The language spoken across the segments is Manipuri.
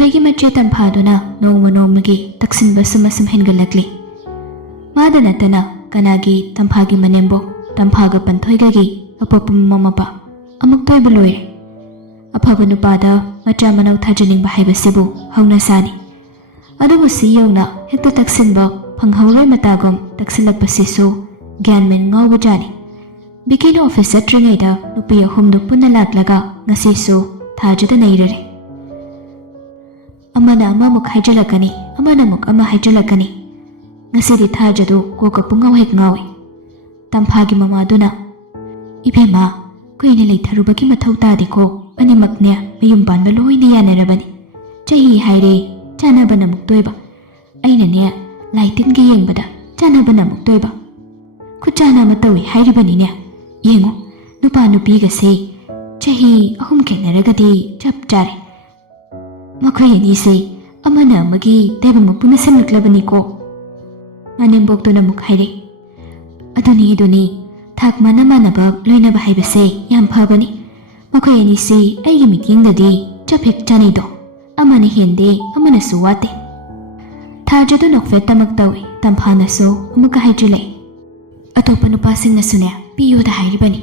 ꯄꯟꯊꯣꯏꯒꯤ ꯃꯆꯦ ꯇꯝꯐꯥꯗꯨꯅ ꯅꯣꯡꯃ ꯅꯣꯡꯃꯒꯤ ꯇꯛꯁꯤꯟꯕ ꯁꯨꯝ ꯍꯦꯟꯒꯠꯂꯛꯂꯤ꯫ ꯃꯥꯗ ꯅꯠꯇꯅ ꯀꯅꯥꯒꯤ ꯇꯝꯐꯥꯒꯤ ꯃꯅꯦꯝꯕꯣꯛ ꯇꯝꯐꯥꯒ ꯄꯟꯊꯣꯏꯒꯒꯤ ꯑꯄꯣꯛꯄ ꯃꯃꯥ ꯃꯄꯥ ꯑꯃꯨꯛ ꯇꯣꯏꯕ ꯂꯣꯏꯔꯦ꯫ ꯑꯐꯕ ꯅꯨꯄꯥꯗ ꯃꯆꯥ ꯃꯅꯥꯎ ꯊꯥꯖꯅꯤꯡꯕ ꯍꯥꯏꯕꯁꯤꯕꯨ ꯍꯧꯅꯁꯥꯅꯤ꯫ ꯑꯗꯨꯕꯨ ꯁꯤ ꯌꯧꯅ ꯍꯦꯛꯇ ꯇꯛꯁꯤꯟꯕ ꯐꯪꯍꯧꯔꯣꯏ ꯃꯇꯥꯒꯨꯝ ꯇꯛꯁꯤꯜꯂꯛꯄꯁꯤꯁꯨ ꯒ꯭ꯌꯥꯟ ꯃꯦꯟ ꯉꯥꯎꯕꯖꯥꯠꯅꯤ꯫ ꯕꯤꯀꯤꯅ ꯑꯣꯐꯤꯁ ꯆꯠꯇ꯭ꯔꯤꯉꯩꯗ ꯅꯨꯄꯤ ꯑꯍꯨꯝꯗꯨ ꯄꯨꯟꯅ ꯂꯥꯛꯂꯒ ꯉꯁꯤꯁꯨ ꯊꯥꯖꯗ ꯅꯩꯔꯔꯦ꯫ ꯑꯃꯅ ꯑꯃꯃꯨꯛ ꯍꯥꯏꯖꯤꯜꯂꯛꯀꯅꯤ, ꯑꯃꯅ ꯑꯃꯨꯛ ꯑꯃ ꯍꯥꯏꯖꯤꯜꯂꯛꯀꯅꯤ꯫ ꯉꯁꯤꯗꯤ ꯊꯥꯖꯗꯨ ꯀꯣꯛꯀ ꯄꯨꯡꯉꯥꯎ ꯍꯦꯛ ꯉꯥꯎꯏ꯫ ꯇꯝꯐꯥꯒꯤ ꯃꯃꯥꯗꯨꯅ "ꯏꯕꯦꯝꯃ, ꯀꯨꯏꯅ ꯂꯩꯊꯔꯨꯕꯒꯤ ꯃꯊꯧ ꯇꯥꯗꯦꯀꯣ, ꯑꯅꯤꯃꯛꯅꯦ ꯃꯌꯨꯝ ꯄꯥꯟꯕ ꯂꯣꯏꯅ ꯌꯥꯅꯔꯕꯅꯤ꯫ ꯆꯍꯤ ꯍꯥꯏꯔꯦ, ꯆꯥꯟꯅꯕꯅ ꯑꯃꯨꯛ ꯇꯣꯏꯕ, ꯑꯩꯅꯅꯦ ꯂꯥꯏ ꯇꯤꯟꯒꯤ ꯌꯦꯡꯕꯗ ꯆꯥꯟꯅꯕꯅ ꯑꯃꯨꯛ ꯇꯣꯏꯕ, ꯈꯨꯠꯆꯥꯟꯅ ꯑꯃ ꯇꯧꯏ ꯍꯥꯏꯔꯤꯕꯅꯤꯅꯦ꯫ ꯌꯦꯡꯉꯨ, ꯅꯨꯄꯥ ꯅꯨꯄꯤꯒꯁꯦ ꯆꯍꯤ 3 ꯈꯦꯠꯅꯔꯒꯗꯤ ꯆꯞ ꯆꯥꯔꯦ꯫ ꯃꯈꯣꯏ ꯑꯅꯤꯁꯦ ꯑꯃꯅ ꯑꯃꯒꯤ ꯇꯩꯕ ꯃꯄꯨꯅ ꯁꯦꯝꯂꯛꯂꯕꯅꯤꯀꯣ." ꯃꯅꯦꯝꯕꯣꯛꯇꯨꯅ ꯑꯃꯨꯛ ꯍꯥꯏꯔꯦ, ꯑꯗꯨꯅꯤ ꯊꯥꯛ ꯃꯥꯟꯅꯕ ꯂꯣꯏꯅꯕ ꯍꯥꯏꯕꯁꯦ ꯌꯥꯝ ꯐꯕꯅꯤ꯫ ꯃꯈꯣꯏ ꯑꯅꯤꯁꯤ ꯑꯩꯒꯤ ꯃꯤꯠꯌꯦꯡꯗꯗꯤ ꯆꯞ ꯍꯦꯛ ꯆꯥꯅꯩꯗꯣ, ꯑꯃꯅ ꯍꯦꯟꯗꯦ ꯑꯃꯅꯁꯨ ꯋꯥꯠꯇꯦ꯫ ꯊꯥꯖꯗꯨ ꯅꯣꯛꯐꯦꯠꯇꯃꯛ ꯇꯧꯏ꯫ ꯇꯝꯐꯥꯅꯁꯨ ꯑꯃꯨꯛꯀ ꯍꯥꯏꯖꯤꯜꯂꯛꯏ, ꯑꯇꯣꯞꯄ ꯅꯨꯄꯥꯁꯤꯡꯅꯁꯨꯅꯦ ꯄꯤꯌꯨꯗ ꯍꯥꯏꯔꯤꯕꯅꯤ꯫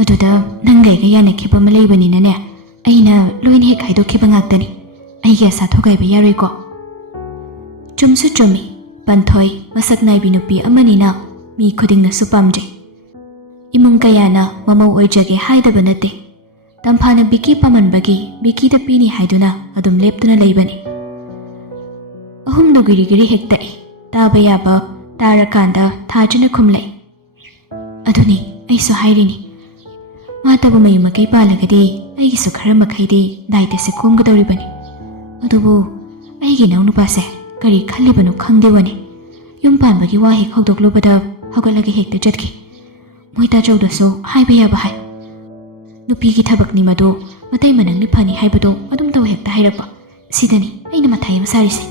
ꯑꯗꯨꯗ ꯅꯪꯒ ꯑꯩꯒ ꯌꯥꯅꯈꯤꯕ ꯑꯃ ꯂꯩꯕꯅꯤꯅꯅꯦ, ꯑꯩꯅ ꯂꯣꯏꯅ ꯍꯦꯛ ꯍꯥꯏꯗꯣꯛꯈꯤꯕ ꯉꯥꯛꯇꯅꯤ꯫ ꯑꯩꯒꯤ ꯑꯁꯥ ꯊꯨꯒꯥꯏꯕ ꯌꯥꯔꯣꯏꯀꯣ꯫ ꯆꯨꯝꯁꯨ ꯆꯨꯝꯃꯤ꯫ ꯄꯟꯊꯣꯏ ꯃꯁꯛ ナꯏꯕꯤ ꯅꯨꯄꯤ ꯑꯃꯅꯤꯅ ꯃꯤ ꯈꯨꯗꯤꯡꯅꯁꯨ ꯄꯥꯝꯖꯩ꯫ ꯏꯃꯨꯡ ꯀꯌꯥꯅ ꯃꯃꯧ ꯑꯣꯏꯖꯒꯦ ꯍꯥꯏꯗꯕ ꯅꯠꯇꯦ꯫ ꯇꯝꯐꯥꯅ ꯕꯤꯀꯤ ꯄꯥꯝꯃꯟꯕꯒꯤ ꯕꯤꯀꯤꯗ ꯄꯤꯅꯤ ꯍꯥꯏꯗꯨꯅ ꯑꯗꯨꯝ ꯂꯦꯞꯇꯨꯅ ꯂꯩꯕꯅꯤ꯫ ꯑꯍꯨꯝꯗꯨ ꯒꯤꯔꯤ ꯍꯦꯛ ꯇꯛꯏ꯫ ꯇꯥꯕ ꯌꯥꯕ ꯇꯥꯔꯀꯥꯟꯗ ꯊꯥꯖꯅ ꯈꯨꯝꯂꯛꯏ, ꯑꯗꯨꯅꯤ ꯑꯩꯁꯨ ꯍꯥꯏꯔꯤꯅꯤ꯫ ꯃꯥꯇꯕꯨ ꯃꯌꯨꯝ ꯃꯀꯩ ꯄꯥꯜꯂꯒꯗꯤ ꯑꯩꯒꯤꯁꯨ ꯈꯔ ꯃꯈꯩꯗꯤ ꯗꯥꯏꯇꯁꯦ ꯀꯣꯝꯒꯗꯧꯔꯤꯕꯅꯤ꯫ ꯑꯗꯨꯕꯨ ꯑꯩꯒꯤ ꯏꯅꯥꯎ ꯅꯨꯄꯥꯁꯦ ꯀꯔꯤ ꯈꯜꯂꯤꯕꯅꯣ ꯈꯪꯗꯦꯕꯅꯤ꯫ ꯌꯨꯝ ꯄꯥꯟꯕꯒꯤ ꯋꯥ ꯍꯦꯛ ꯍꯧꯗꯣꯛꯂꯨꯕꯗ ꯍꯧꯒꯠꯂꯒ ꯍꯦꯛꯇ ꯆꯠꯈꯤ꯫ ꯃꯣꯏ ꯇꯥꯆꯧꯗꯁꯨ ꯍꯥꯏꯕ ꯌꯥꯕ ꯍꯥꯏ꯫ ꯅꯨꯄꯤꯒꯤ ꯊꯕꯛꯅꯤ ꯃꯗꯨ, ꯃꯇꯩ ꯃꯅꯪꯅꯤ ꯐꯅꯤ ꯍꯥꯏꯕꯗꯣ ꯑꯗꯨꯝ ꯇꯧ ꯍꯦꯛꯇ ꯍꯥꯏꯔꯛꯄ꯫ ꯁꯤꯗꯅꯤ ꯑꯩꯅ ꯃꯊꯥ ꯌꯥꯝ ꯁꯥꯔꯤꯁꯦ꯫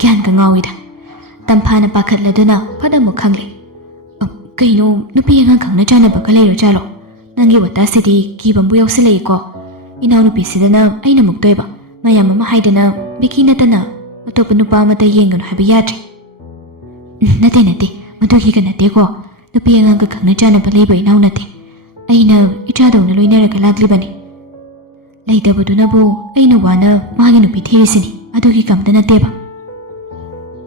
ꯒ꯭ꯌꯥꯟꯒ ꯉꯥꯎꯏꯗ꯫ ꯇꯝꯐꯥꯅ ꯄꯥꯈꯠꯂꯗꯨꯅ ꯐꯠ ꯑꯃꯨꯛ ꯈꯪꯂꯦ, ꯀꯩꯅꯣ ꯅꯨꯄꯤ ꯑꯉꯥꯡ ꯈꯪꯅ ꯆꯥꯟꯅꯕꯒ ꯂꯩꯔꯖꯥꯠꯂꯣ? ꯅꯪꯒꯤ ꯋꯥꯇꯥꯁꯤꯗꯤ ꯀꯤꯕ ꯑꯃꯕꯨ ꯌꯥꯎꯁꯤꯜꯂꯛꯏꯀꯣ꯫ ꯏꯅꯥꯎꯅꯨꯄꯤꯁꯤꯗꯅ ꯑꯩꯅ ꯑꯃꯨꯛ ꯇꯣꯏꯕ, ꯃꯌꯥꯝ ꯑꯃ ꯍꯥꯏꯗꯅ ꯕꯤꯀꯤ ꯅꯠꯇꯅ ꯑꯇꯣꯞꯄ ꯅꯨꯄꯥ ꯑꯃꯇ ꯌꯦꯡꯒꯅꯨ ꯍꯥꯏꯕ ꯌꯥꯗ꯭ꯔꯦ꯫ ꯅꯠꯇꯦ ꯃꯗꯨꯒꯤꯒ ꯅꯠꯇꯦꯀꯣ꯫ ꯅꯨꯄꯤ ꯑꯉꯥꯡꯒ ꯈꯪꯅ ꯆꯥꯟꯅꯕ ꯂꯩꯕ ꯏꯅꯥꯎ ꯅꯠꯇꯦ꯫ ꯑꯩꯅ ꯏꯆꯥꯗꯧꯅ ꯂꯣꯏꯅꯔꯒ ꯂꯥꯛꯂꯤꯕꯅꯤ꯫ ꯂꯩꯇꯕꯗꯨꯅꯕꯨ ꯑꯩꯅ ꯋꯥꯅ ꯃꯥꯒꯤ ꯅꯨꯄꯤ ꯊꯤꯔꯤꯁꯤꯅꯤ, ꯑꯗꯨꯒꯤ ꯀꯝꯇ ꯅꯠꯇꯦꯕ꯫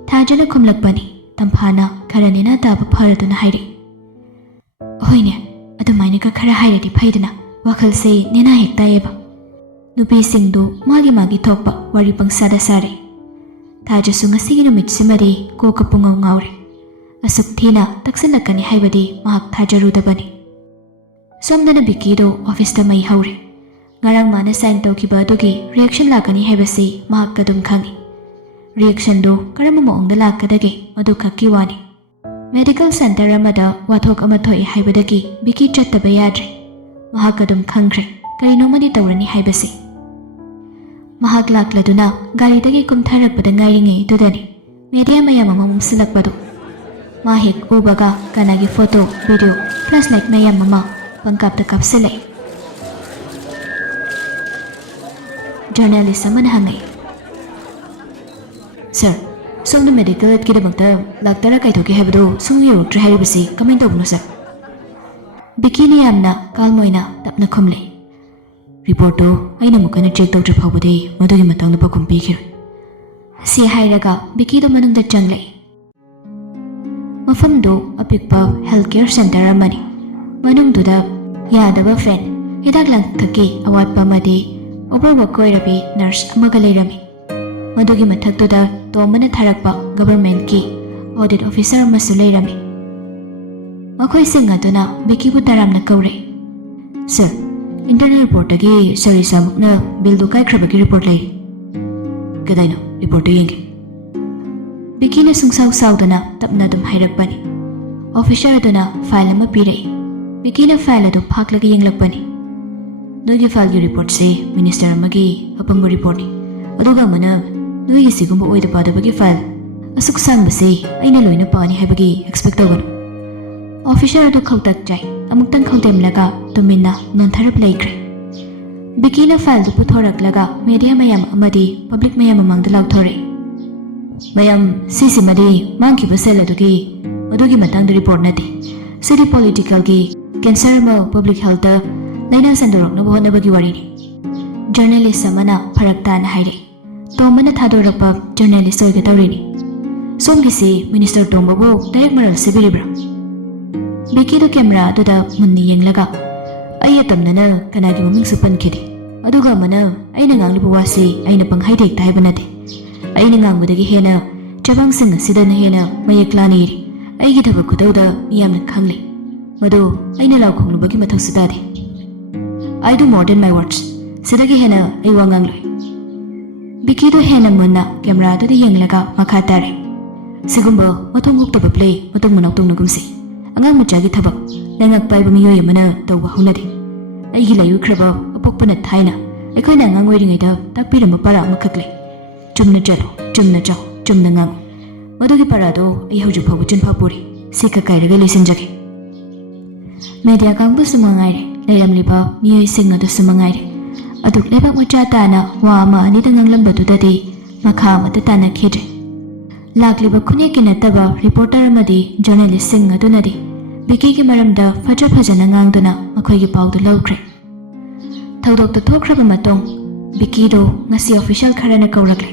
ꯊꯥꯖꯅ ꯈꯨꯝꯂꯛꯄꯅꯤ꯫ ꯇꯝꯐꯥꯅ ꯈꯔ ꯅꯦꯅꯥ ꯇꯥꯕ ꯐꯔꯗꯨꯅ ꯍꯥꯏꯔꯛꯏ, ꯍꯣꯏꯅꯦ, ꯑꯗꯨꯃꯥꯏꯅꯒ ꯈꯔ ꯍꯥꯏꯔꯗꯤ ꯐꯩꯗꯅ, ꯋꯥꯈꯜꯁꯦ ꯅꯦꯅꯥ ꯍꯦꯛ ꯇꯥꯏꯌꯦꯕ꯫ ꯅꯨꯄꯤꯁꯤꯡꯗꯨ ꯃꯥꯒꯤ ꯊꯣꯛꯄ ꯋꯥꯔꯤ ꯄꯪꯁꯥꯗ ꯁꯥꯔꯦ꯫ ꯊꯥꯖꯁꯨ ꯉꯁꯤꯒꯤ ꯅꯨꯃꯤꯠꯁꯤꯃꯗꯤ ꯀꯣꯛꯀ ꯄꯨꯡꯉꯥꯎ ꯉꯥꯎꯔꯦ꯫ ꯑꯁꯨꯛ ꯊꯤꯅ ꯇꯛꯁꯤꯜꯂꯛꯀꯅꯤ ꯍꯥꯏꯕꯗꯤ ꯃꯍꯥꯛ ꯊꯥꯖꯔꯨꯗꯕꯅꯤ꯫ ꯁꯣꯝꯗꯅ ꯕꯤꯀꯤꯗꯨ ꯑꯣꯐꯤꯁꯇ ꯃꯩ ꯍꯧꯔꯦ꯫ ꯉꯔꯥꯡ ꯃꯥꯅ ꯁꯥꯏꯟ ꯇꯧꯈꯤꯕ ꯑꯗꯨꯒꯤ ꯔꯤꯌꯦꯛꯁꯟ ꯂꯥꯛꯀꯅꯤ ꯍꯥꯏꯕꯁꯤ ꯃꯍꯥꯛ ꯑꯗꯨꯝ ꯈꯪꯏ꯫ ꯔꯤꯌꯦꯛꯁꯟꯗꯨ ꯀꯔꯝꯕ ꯃꯑꯣꯡꯗ ꯂꯥꯛꯀꯗꯒꯦ ꯃꯗꯨ ꯈꯛꯀꯤ ꯋꯥꯅꯤ꯫ ꯃꯦꯗꯤꯀꯦꯜ ꯁꯦꯟꯇꯔ ꯑꯃꯗ ꯋꯥꯊꯣꯛ ꯑꯃ ꯊꯣꯛꯏ ꯍꯥꯏꯕꯗꯒꯤ ꯕꯤꯀꯤ ꯆꯠꯇꯕ ꯌꯥꯗ꯭ꯔꯦ꯫ ꯃꯍꯥꯛ ꯑꯗꯨꯝ ꯈꯪꯈ꯭ꯔꯦ ꯀꯔꯤꯅꯣꯃꯗꯤ ꯇꯧꯔꯅꯤ ꯍꯥꯏꯕꯁꯤ꯫ ꯃꯍꯥꯛ ꯂꯥꯛꯂꯗꯨꯅ ꯒꯥꯔꯤꯗꯒꯤ ꯀꯨꯝꯊꯔꯛꯄꯗ ꯉꯥꯏꯔꯤꯉꯩ ꯑꯗꯨꯗꯅꯤ ꯃꯦꯗꯤꯌꯥ ꯃꯌꯥꯝ ꯑꯃ ꯃꯨꯝꯁꯤꯜꯂꯛꯄꯗꯨ꯫ ꯃꯥ ꯍꯦꯛ ꯎꯕꯒ ꯀꯅꯥꯒꯤ ꯐꯣꯇꯣ, ꯚꯤꯗꯤꯑꯣ, ꯐ꯭ꯂꯥꯁ ꯂꯥꯏꯠ ꯃꯌꯥꯝ ꯑꯃ ꯄꯪꯀꯥꯞꯇ ꯀꯥꯞꯁꯤꯜꯂꯛꯏ꯫ ꯖꯔꯅꯦꯂꯤꯁ ꯑꯃꯅ ꯍꯪꯉꯛꯏ, ꯁꯔ, ꯁꯣꯝꯅ ꯃꯦꯗꯤꯀꯦꯜ ꯑꯦꯗꯀꯤꯗꯃꯛꯇ ꯂꯥꯛꯇꯔ ꯀꯥꯏꯊꯣꯛꯀꯦ ꯍꯥꯏꯕꯗꯨ ꯁꯨꯡ ꯌꯧꯔꯛꯇ꯭ꯔꯦ ꯍꯥꯏꯔꯤꯕꯁꯤ ꯀꯃꯥꯏꯅ ꯇꯧꯕꯅꯣ ꯁꯔ? ꯕꯤꯀꯤꯅ ꯌꯥꯝꯅ ꯀꯥꯜꯝ ꯑꯣꯏꯅ ꯇꯞꯅ ꯈꯨꯝꯂꯦ, ꯔꯤꯄꯣꯔꯠꯇꯨ ꯑꯩꯅ ꯑꯃꯨꯛ ꯍꯟꯅ ꯆꯦꯛ ꯇꯧꯗ꯭ꯔꯤ ꯐꯥꯎꯕꯗꯤ ꯃꯗꯨꯒꯤ ꯃꯇꯥꯡꯗ ꯄꯥꯎꯈꯨꯝ ꯄꯤꯈꯤꯔꯣꯏ꯫ ꯁꯤ ꯍꯥꯏꯔꯒ ꯕꯤꯀꯤꯗꯨ ꯃꯅꯨꯡꯗ ꯆꯪꯂꯛꯏ꯫ ꯃꯐꯝꯗꯨ ꯑꯄꯤꯛꯄ ꯍꯦꯜꯊ ꯀꯦꯌꯔ ꯁꯦꯟꯇꯔ ꯑꯃꯅꯤ꯫ ꯃꯅꯨꯡꯗꯨꯗ ꯌꯥꯗꯕ ꯐꯦꯟ, ꯍꯤꯗꯥꯛ ꯂꯥꯡꯊꯛꯀꯤ ꯑꯋꯥꯠꯄ ꯑꯃꯗꯤ ꯑꯣꯚꯔꯋꯥꯔꯛ ꯑꯣꯏꯔꯕꯤ ꯅꯔꯁ ꯑꯃꯒ ꯂꯩꯔꯝꯃꯤ꯫ ꯃꯗꯨꯒꯤ ꯃꯊꯛꯇꯨꯗ ꯇꯣꯝꯕꯅ ꯊꯥꯔꯛꯄ ꯒꯚꯔꯟꯃꯦꯟꯠꯀꯤ ꯑꯣꯗꯤꯠ ꯑꯣꯐꯤꯁꯔ ꯑꯃꯁꯨ ꯂꯩꯔꯝꯃꯤ꯫ ꯃꯈꯣꯏꯁꯤꯡ ꯑꯗꯨꯅ ꯕꯤꯀꯤꯕꯨ ꯇꯔꯥꯝꯅ ꯀꯧꯔꯛꯏ, ꯁꯔ, ꯏꯟꯇꯔꯅꯦꯜ ꯔꯤꯄꯣꯔꯠꯇꯒꯤ ꯁꯔꯤꯁꯥꯃꯨꯛꯅ ꯕꯤꯜꯗꯨ ꯀꯥꯏꯈ꯭ꯔꯕꯒꯤ ꯔꯤꯄꯣꯔꯠ ꯂꯩꯔꯤ꯫ ꯀꯗꯥꯏꯅꯣ? ꯔꯤꯄꯣꯔꯠꯇꯨ ꯌꯦꯡꯒꯦ꯫ ꯕꯤꯀꯤꯅ ꯁꯨꯡꯁꯥꯎ ꯁꯥꯎꯗꯅ ꯇꯞꯅ ꯑꯗꯨꯝ ꯍꯥꯏꯔꯛꯄꯅꯤ꯫ ꯑꯣꯐꯤꯁꯔ ꯑꯗꯨꯅ ꯐꯥꯏꯜ ꯑꯃ ꯄꯤꯔꯛꯏ꯫ ꯕꯤꯀꯤꯅ ꯐꯥꯏꯜ ꯑꯗꯨ ꯐꯥꯛꯂꯒ ꯌꯦꯡꯂꯛꯄꯅꯤ꯫ ꯅꯣꯏꯒꯤ ꯐꯥꯏꯜꯒꯤ ꯔꯤꯄꯣꯔꯠꯁꯦ ꯃꯤꯅꯤꯁꯇꯔ ꯑꯃꯒꯤ ꯑꯄꯪꯕ ꯔꯤꯄꯣꯔꯠꯅꯤ, ꯑꯗꯨꯒ ꯑꯃꯅ ꯅꯣꯏꯒꯤ ꯁꯤꯒꯨꯝꯕ ꯑꯣꯏꯗ ꯄꯥꯗꯕꯒꯤ ꯐꯥꯏꯜ ꯑꯁꯨꯛ ꯁꯥꯡꯕꯁꯤ ꯑꯩꯅ ꯂꯣꯏꯅ ꯄꯥꯅꯤ ꯍꯥꯏꯕꯒꯤ ꯑꯦꯛꯁꯄꯦꯛ ꯇꯧꯒꯅꯨ꯫ ꯑꯣꯐꯤꯁꯔ ꯑꯗꯨ ꯈꯧꯇꯛ ꯆꯥꯏ꯫ ꯑꯃꯨꯛꯇꯪ ꯈꯧꯇꯦꯝꯂꯒ ꯇꯨꯃꯤꯟꯅ ꯅꯣꯟꯊꯔꯞ ꯂꯩꯈ꯭ꯔꯦ꯫ ꯕꯤꯀꯤꯅ ꯐꯥꯏꯜꯗꯨ ꯄꯨꯊꯣꯔꯛꯂꯒ ꯃꯦꯗꯤꯌꯥ ꯃꯌꯥꯝ ꯑꯃꯗꯤ ꯄꯕ꯭ꯂꯤꯛ ꯃꯌꯥꯝ ꯃꯃꯥꯡꯗ ꯂꯥꯎꯊꯣꯔꯛꯏ꯫ ꯃꯌꯥꯝ ꯁꯤꯁꯤꯃꯗꯤ ꯃꯥꯡꯈꯤꯕ ꯁꯦꯜ ꯑꯗꯨꯒꯤ ꯃꯗꯨꯒꯤ ꯃꯇꯥꯡꯗ ꯔꯤꯄꯣꯔꯠ ꯅꯠꯇꯦ꯫ ꯁꯤꯗꯤ ꯄꯣꯂꯤꯇꯤꯀꯦꯜꯒꯤ ꯀꯦꯟꯁꯔ ꯑꯃ ꯄꯕ꯭ꯂꯤꯛ ꯍꯦꯜꯊꯇ ꯂꯩꯅꯥ ꯁꯟꯗꯣꯔꯛꯅꯕ ꯍꯣꯠꯅꯕꯒꯤ ꯋꯥꯔꯤꯅꯤ꯫ ꯖꯔꯅꯦꯂꯤꯁ ꯑꯃꯅ ꯐꯔꯛ ꯇꯥꯅ ꯍꯥꯏꯔꯛꯏ꯫ ꯇꯣꯝꯕꯅ ꯊꯥꯗꯣꯔꯛꯄ ꯖꯔꯅꯦꯂꯤꯁ ꯑꯣꯏꯒꯗꯧꯔꯤꯅꯤ꯫ ꯁꯣꯝꯒꯤꯁꯤ ꯃꯤꯅꯤꯁꯇꯔ ꯇꯣꯝꯕꯕꯨ ꯗꯥꯏꯔꯦꯛ ꯃꯔꯜ ꯁꯤꯕꯤꯔꯤꯕ꯭ꯔꯥ? ꯕꯤꯀꯤꯗꯨ ꯀꯦꯃꯦꯔꯥ ꯑꯗꯨꯗ ꯃꯨꯟꯅ ꯌꯦꯡꯂꯒ ꯑꯩ ꯑꯇꯝꯅꯅ ꯀꯅꯥꯒꯤ ꯃꯃꯤꯡꯁꯨ ꯄꯟꯈꯤꯗꯦ꯫ ꯑꯗꯨꯒ ꯑꯃꯅ ꯑꯩꯅ ꯉꯥꯡꯂꯤꯕ ꯋꯥꯁꯤ ꯑꯩꯅ ꯄꯪꯍꯥꯏꯗ ꯍꯦꯛꯇ ꯍꯥꯏꯕ ꯅꯠꯇꯦ꯫ ꯑꯩꯅ ꯉꯥꯡꯕꯗꯒꯤ ꯍꯦꯟꯅ ꯆꯦꯕꯥꯡꯁꯤꯡ ꯑꯁꯤꯗꯅ ꯍꯦꯟꯅ ꯃꯌꯦꯛ ꯂꯥꯅ ꯏꯔꯤ꯫ ꯑꯩꯒꯤ ꯊꯕꯛ ꯈꯨꯇꯧꯗ ꯃꯤꯌꯥꯝꯅ ꯈꯪꯂꯤ꯫ ꯃꯗꯨ ꯑꯩꯅ ꯂꯥꯎ ꯈꯣꯡꯂꯨꯕꯒꯤ ꯃꯊꯧꯁꯨ ꯇꯥꯗꯦ꯫ I do more than my words. ꯁꯤꯗꯒꯤ ꯍꯦꯟꯅ ꯑꯩ ꯋꯥ ꯉꯥꯡꯂꯣꯏ꯫ ꯕꯤꯀꯤꯗꯨ ꯍꯦꯟꯅ ꯃꯨꯟꯅ ꯀꯦꯃꯦꯔꯥ ꯑꯗꯨꯗ ꯌꯦꯡꯂꯒ ꯃꯈꯥ ꯇꯥꯔꯦ꯫ ꯁꯤꯒꯨꯝꯕ ꯃꯊꯣꯡ ꯍꯣꯛꯇꯕ ꯄ꯭ꯂꯦ ꯃꯇꯧ ꯃꯅꯥꯎ ꯇꯧꯅꯒꯨꯝꯁꯤ꯫ ꯑꯉꯥꯡ ꯃꯆꯥꯒꯤ ꯊꯕꯛ ꯂꯩꯉꯥꯛ ꯄꯥꯏꯕ ꯃꯤꯑꯣꯏ ꯑꯃꯅ ꯇꯧꯕ ꯍꯧꯅꯗꯦ꯫ ꯑꯩꯒꯤ ꯂꯥꯏꯑꯣꯏꯈ꯭ꯔꯕ ꯑꯄꯣꯛꯄꯅ ꯊꯥꯏꯅ ꯑꯩꯈꯣꯏꯅ ꯑꯉꯥꯡ ꯑꯣꯏꯔꯤꯉꯩꯗ ꯇꯥꯛꯄꯤꯔꯝꯕ ꯄꯔꯥ ꯑꯃꯈꯛ ꯂꯩ꯫ ꯆꯨꯝꯅ ꯆꯠꯂꯨ, ꯆꯨꯝꯅ ꯆꯥꯎ, ꯆꯨꯝꯅ ꯉꯥꯡꯉꯨ꯫ ꯃꯗꯨꯒꯤ ꯄꯔꯥꯗꯣ ꯑꯩ ꯍꯧꯖꯤꯛ ꯐꯥꯎꯕ ꯆꯤꯟꯐꯥ ꯄꯨꯔꯤ꯫ ꯁꯤ ꯀꯥꯏꯔꯒ ꯂꯣꯏꯁꯤꯟꯖꯒꯦ꯫ ꯃꯦꯗꯤꯌꯥ ꯀꯥꯡꯕꯨꯁꯨ ꯃꯉꯥꯏꯔꯦ, ꯂꯩꯔꯝꯂꯤꯕ ꯃꯤꯑꯣꯏꯁꯤꯡ ꯑꯗꯨꯁꯨ ꯃꯉꯥꯏꯔꯦ꯫ ꯑꯗꯨꯛ ꯂꯩꯕꯥꯛ ꯃꯆꯥ ꯇꯥꯅ ꯋꯥ ꯑꯃ ꯑꯅꯤꯗ ꯉꯥꯡꯂꯝꯕꯗꯨꯗꯗꯤ ꯃꯈꯥ ꯑꯃꯠꯇ ꯇꯥꯅꯈꯤꯗ꯭ꯔꯦ꯫ ꯂꯥꯛꯂꯤꯕ ꯈꯨꯟꯌꯦꯛꯀꯤ ꯅꯠꯇꯕ ꯔꯤꯄꯣꯔꯇꯔ ꯑꯃꯗꯤ ꯖꯔꯅꯦꯂꯤꯁꯁꯤꯡ ꯑꯗꯨꯅꯗꯤ ꯕꯤꯀꯤꯒꯤ ꯃꯔꯝꯗ ꯐꯖꯅ ꯉꯥꯡꯗꯨꯅ ꯃꯈꯣꯏꯒꯤ ꯄꯥꯎꯗꯨ ꯂꯧꯈ꯭ꯔꯦ꯫ ꯊꯧꯗꯣꯛꯇꯨ ꯊꯣꯛꯈ꯭ꯔꯕ ꯃꯇꯨꯡ ꯕꯤꯀꯤꯗꯨ ꯉꯁꯤ ꯑꯣꯐꯤꯁꯤꯌꯦꯜ ꯈꯔꯅ ꯀꯧꯔꯛꯂꯦ꯫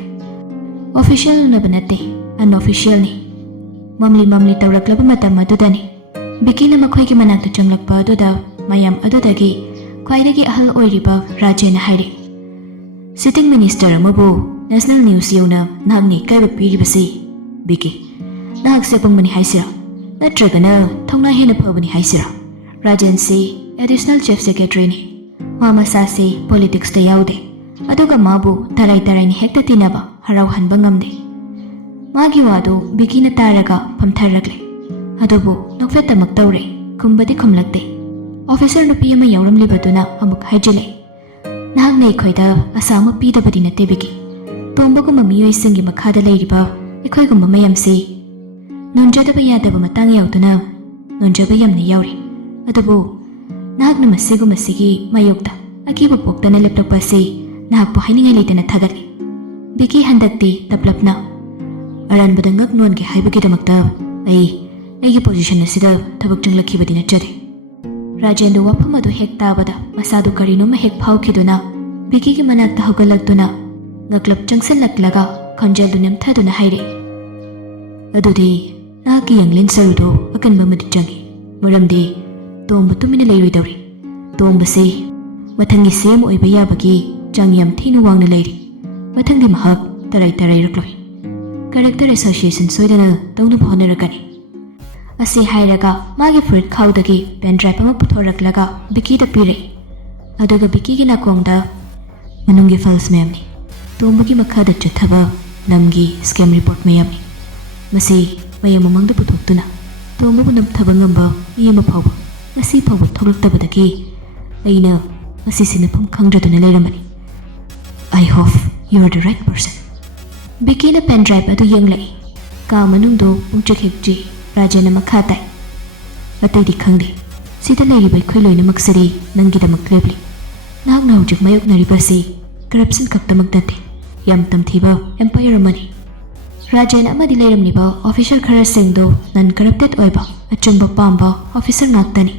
ꯑꯣꯐꯤꯁꯤꯌꯦꯜ ꯎꯅꯕ ꯅꯠꯇꯦ, ꯑꯟꯑꯣꯐꯤꯁꯤꯌꯦꯜꯅꯤ꯫ ꯃꯝꯂꯤ ꯇꯧꯔꯛꯂꯕ ꯃꯇꯝ ꯑꯗꯨꯗꯅꯤ ꯕꯤꯀꯤꯅ ꯃꯈꯣꯏꯒꯤ ꯃꯅꯥꯛꯇ ꯆꯪꯂꯛꯄ ꯑꯗꯨꯗ ꯃꯌꯥꯝ ꯑꯗꯨꯗꯒꯤ ꯈ꯭ꯋꯥꯏꯗꯒꯤ ꯑꯍꯜ ꯑꯣꯏꯔꯤꯕ ꯔꯥꯖꯦꯟꯅ ꯍꯥꯏꯔꯤ꯫ ꯁꯤꯇꯤꯡ ꯃꯤꯅꯤꯁꯇꯔ ꯑꯃꯕꯨ ꯅꯦꯁꯅꯦꯜ ꯅ꯭ꯌꯨꯁ ꯌꯧꯅ ꯅꯍꯥꯛꯅ ꯏꯀꯥꯏꯕ ꯄꯤꯔꯤꯕꯁꯤ ꯕꯤꯀꯤ, ꯅꯍꯥꯛꯁꯦ ꯑꯄꯪꯕꯅꯤ ꯍꯥꯏꯁꯤꯔꯥ ꯅꯠꯇ꯭ꯔꯒꯅ ꯊꯧꯅꯥ ꯍꯦꯟꯅ ꯐꯕꯅꯤ ꯍꯥꯏꯁꯤꯔꯥ? ꯔꯥꯖꯦꯟꯁꯤ ꯑꯦꯗꯤꯁꯅꯦꯜ ꯆꯤꯐ ꯁꯦꯀ꯭ꯔꯦꯇꯔꯤꯅꯤ꯫ ꯃꯥ ꯃꯁꯥꯁꯤ ꯄꯣꯂꯤꯇꯤꯛꯁꯇ ꯌꯥꯎꯗꯦ꯫ ꯑꯗꯨꯒ ꯃꯥꯕꯨ ꯇꯔꯥꯏꯅ ꯍꯦꯛꯇ ꯇꯤꯟꯅꯕ ꯍꯔꯥꯎꯍꯟꯕ ꯉꯝꯗꯦ꯫ ꯃꯥꯒꯤ ꯋꯥꯗꯨ ꯕꯤꯀꯤꯅ ꯇꯥꯔꯒ ꯐꯝꯊꯔꯛꯂꯦ꯫ ꯑꯗꯨꯕꯨ ꯅꯣꯛꯐꯦꯠꯇꯃꯛ ꯇꯧꯔꯦ, ꯈꯨꯝꯕꯗꯤ ꯈꯨꯝꯂꯛꯇꯦ꯫ ꯑꯣꯐꯤꯁꯔ ꯅꯨꯄꯤ ꯑꯃ ꯌꯥꯎꯔꯝꯂꯤꯕꯗꯨꯅ ꯑꯃꯨꯛ ꯍꯥꯏꯖꯤꯜꯂꯛꯏ꯫ ꯅꯍꯥꯛꯅ ꯑꯩꯈꯣꯏꯗ ꯑꯁꯥ ꯑꯃ ꯄꯤꯗꯕꯗꯤ ꯅꯠꯇꯦ ꯕꯤꯀꯤ꯫ ꯇꯣꯝꯕꯒꯨꯝꯕ ꯃꯤꯑꯣꯏꯁꯤꯡꯒꯤ ꯃꯈꯥꯗ ꯂꯩꯔꯤꯕ ꯑꯩꯈꯣꯏꯒꯨꯝꯕ ꯃꯌꯥꯝꯁꯤ ꯅꯣꯟꯖꯗꯕ ꯌꯥꯗꯕ ꯃꯇꯥꯡ ꯌꯥꯎꯗꯨꯅ ꯅꯣꯟꯖꯕ ꯌꯥꯝꯅ ꯌꯥꯎꯔꯤ꯫ ꯑꯗꯨꯕꯨ ꯅꯍꯥꯛꯅ ꯃꯁꯤꯒꯤ ꯃꯥꯌꯣꯛꯇ ꯑꯀꯤꯕ ꯄꯣꯛꯇꯅ ꯂꯦꯞꯂꯛꯄ ꯑꯁꯤ ꯅꯍꯥꯛꯄꯨ ꯍꯥꯏꯅꯤꯡꯉꯥꯏ ꯂꯩꯇꯅ ꯊꯥꯒꯠꯂꯤ꯫ ꯕꯤꯀꯤ ꯍꯟꯗꯛꯇꯤ ꯇꯞꯂꯞꯅ ꯑꯔꯥꯟꯕꯗ ꯉꯛ ꯅꯣꯟꯒꯦ ꯍꯥꯏꯕꯒꯤꯗꯃꯛꯇ ꯑꯩꯒꯤ ꯄꯣꯖꯤꯁꯟ ꯑꯁꯤꯗ ꯊꯕꯛ ꯆꯪꯂꯛꯈꯤꯕꯗꯤ ꯅꯠꯆꯗꯦ꯫ ꯔꯥꯖꯦꯟꯗꯨ ꯋꯥꯐꯝ ꯑꯗꯨ ꯍꯦꯛ ꯇꯥꯕꯗ ꯃꯁꯥꯗꯨ ꯀꯔꯤꯅꯣꯃ ꯍꯦꯛ ꯐꯥꯎꯈꯤꯗꯨꯅ ꯕꯤꯀꯤꯒꯤ ꯃꯅꯥꯛꯇ ꯍꯧꯒꯠꯂꯛꯇꯨꯅ ꯉꯛꯂꯞ ꯆꯪꯁꯤꯜꯂꯛꯂꯒ ꯈꯣꯟꯖꯦꯜꯗꯨ ꯅꯦꯝꯊꯗꯨꯅ ꯍꯥꯏꯔꯛꯏ꯫ ꯑꯗꯨꯗꯤ ꯅꯍꯥꯛꯀꯤ ꯌꯥꯡꯂꯦꯟ ꯁꯔꯨꯗꯨ ꯑꯀꯟꯕ ꯑꯃꯗꯤ ꯆꯪꯏ, ꯃꯔꯝꯗꯤ ꯇꯣꯝꯕ ꯇꯨꯃꯤꯟꯅ ꯂꯩꯔꯣꯏꯗꯧꯔꯤ꯫ ꯇꯣꯝꯕꯁꯤ ꯃꯊꯪꯒꯤ ꯁꯤಎಂ ꯑꯣꯏꯕ ꯌꯥꯕꯒꯤ ꯆꯥꯡ ꯌꯥꯝ ꯊꯤꯅ ꯋꯥꯡꯅ ꯂꯩꯔꯤ꯫ ꯃꯊꯪꯗꯤ ꯃꯍꯥꯛ ꯇꯔꯥꯏꯔꯛꯂꯣꯏ꯫ ꯀꯦꯔꯦꯛꯇꯔ ꯑꯦꯁꯣꯁꯤꯌꯦꯁꯟ ꯁꯣꯏꯗꯅ ꯇꯧꯅꯕ ꯍꯣꯠꯅꯔꯛꯀꯅꯤ꯫ ꯑꯁꯤ ꯍꯥꯏꯔꯒ ꯃꯥꯒꯤ ꯐꯨꯔꯤꯠ ꯈꯥꯎꯗꯒꯤ ꯄꯦꯟ ꯗ꯭ꯔꯥꯏꯚ ꯑꯃ ꯄꯨꯊꯣꯔꯛꯂꯒ ꯕꯤꯀꯤꯗ ꯄꯤꯔꯛꯏ꯫ ꯑꯗꯨꯒ ꯕꯤꯀꯤꯒꯤ ꯅꯥꯀꯣꯡꯗ ꯃꯅꯨꯡꯒꯤ ꯐꯥꯏꯜꯁ ꯃꯌꯥꯝꯅꯤ, ꯇꯣꯝꯕꯒꯤ ꯃꯈꯥꯗ ꯆꯠꯊꯕ ꯂꯝꯒꯤ ꯁ꯭ꯀꯦꯝ ꯔꯤꯄꯣꯔꯠ ꯃꯌꯥꯝꯅꯤ꯫ ꯃꯁꯤ ꯃꯌꯥꯝ ꯃꯃꯥꯡꯗ ꯄꯨꯊꯣꯛꯇꯨꯅ ꯇꯣꯝꯕꯕꯨ ꯅꯝꯊꯕ ꯉꯝꯕ ꯃꯤ ꯑꯃ ꯐꯥꯎꯕ ꯉꯁꯤ ꯐꯥꯎꯕ ꯊꯣꯛꯂꯛꯇꯕꯗꯒꯤ ꯑꯩꯅ ꯃꯁꯤ ꯁꯤꯟꯅꯐꯝ ꯈꯪꯗ꯭ꯔꯗꯨꯅ ꯂꯩꯔꯝꯕꯅꯤ꯫ I hope you are the right person. ꯕꯤꯀꯤꯅ ꯄꯦꯟ ꯗ꯭ꯔꯥꯏꯚ ꯑꯗꯨ ꯌꯦꯡꯂꯛꯏ꯫ ꯀꯥ ꯃꯅꯨꯡꯗꯨ ꯄꯨꯡꯆꯤꯛ ꯍꯤꯛꯆꯤ꯫ ꯔꯥꯖꯦꯟꯅ ꯃꯈꯥ ꯇꯥꯏ꯫ ꯑꯇꯩꯗꯤ ꯈꯪꯗꯦ꯫ ꯁꯤꯗ ꯂꯩꯔꯤꯕ ꯑꯩꯈꯣꯏ ꯂꯣꯏꯅꯃꯛꯁꯤꯗꯤ ꯅꯪꯒꯤꯗꯃꯛ ꯂꯦꯞꯂꯤ꯫ ꯅꯍꯥꯛꯅ ꯍꯧꯖꯤꯛ ꯃꯥꯌꯣꯛꯅꯔꯤꯕꯁꯤ ꯀꯔꯞꯁꯟ ꯈꯛꯇꯃꯛ ꯅꯠꯇꯦ, ꯌꯥꯝ ꯇꯝꯊꯤꯕ ꯑꯦꯝꯄꯥꯌꯔ ꯑꯃꯅꯤ꯫ ꯔꯥꯖꯦꯟ ꯑꯃꯗꯤ ꯂꯩꯔꯝꯂꯤꯕ ꯑꯣꯐꯤꯁꯔ ꯈꯔꯁꯤꯡꯗꯨ ꯅꯟ ꯀꯔꯞꯇꯦꯠ ꯑꯣꯏꯕ ꯑꯆꯨꯝꯕ ꯄꯥꯝꯕ ꯑꯣꯐꯤꯁꯔ ꯉꯥꯛꯇꯅꯤ꯫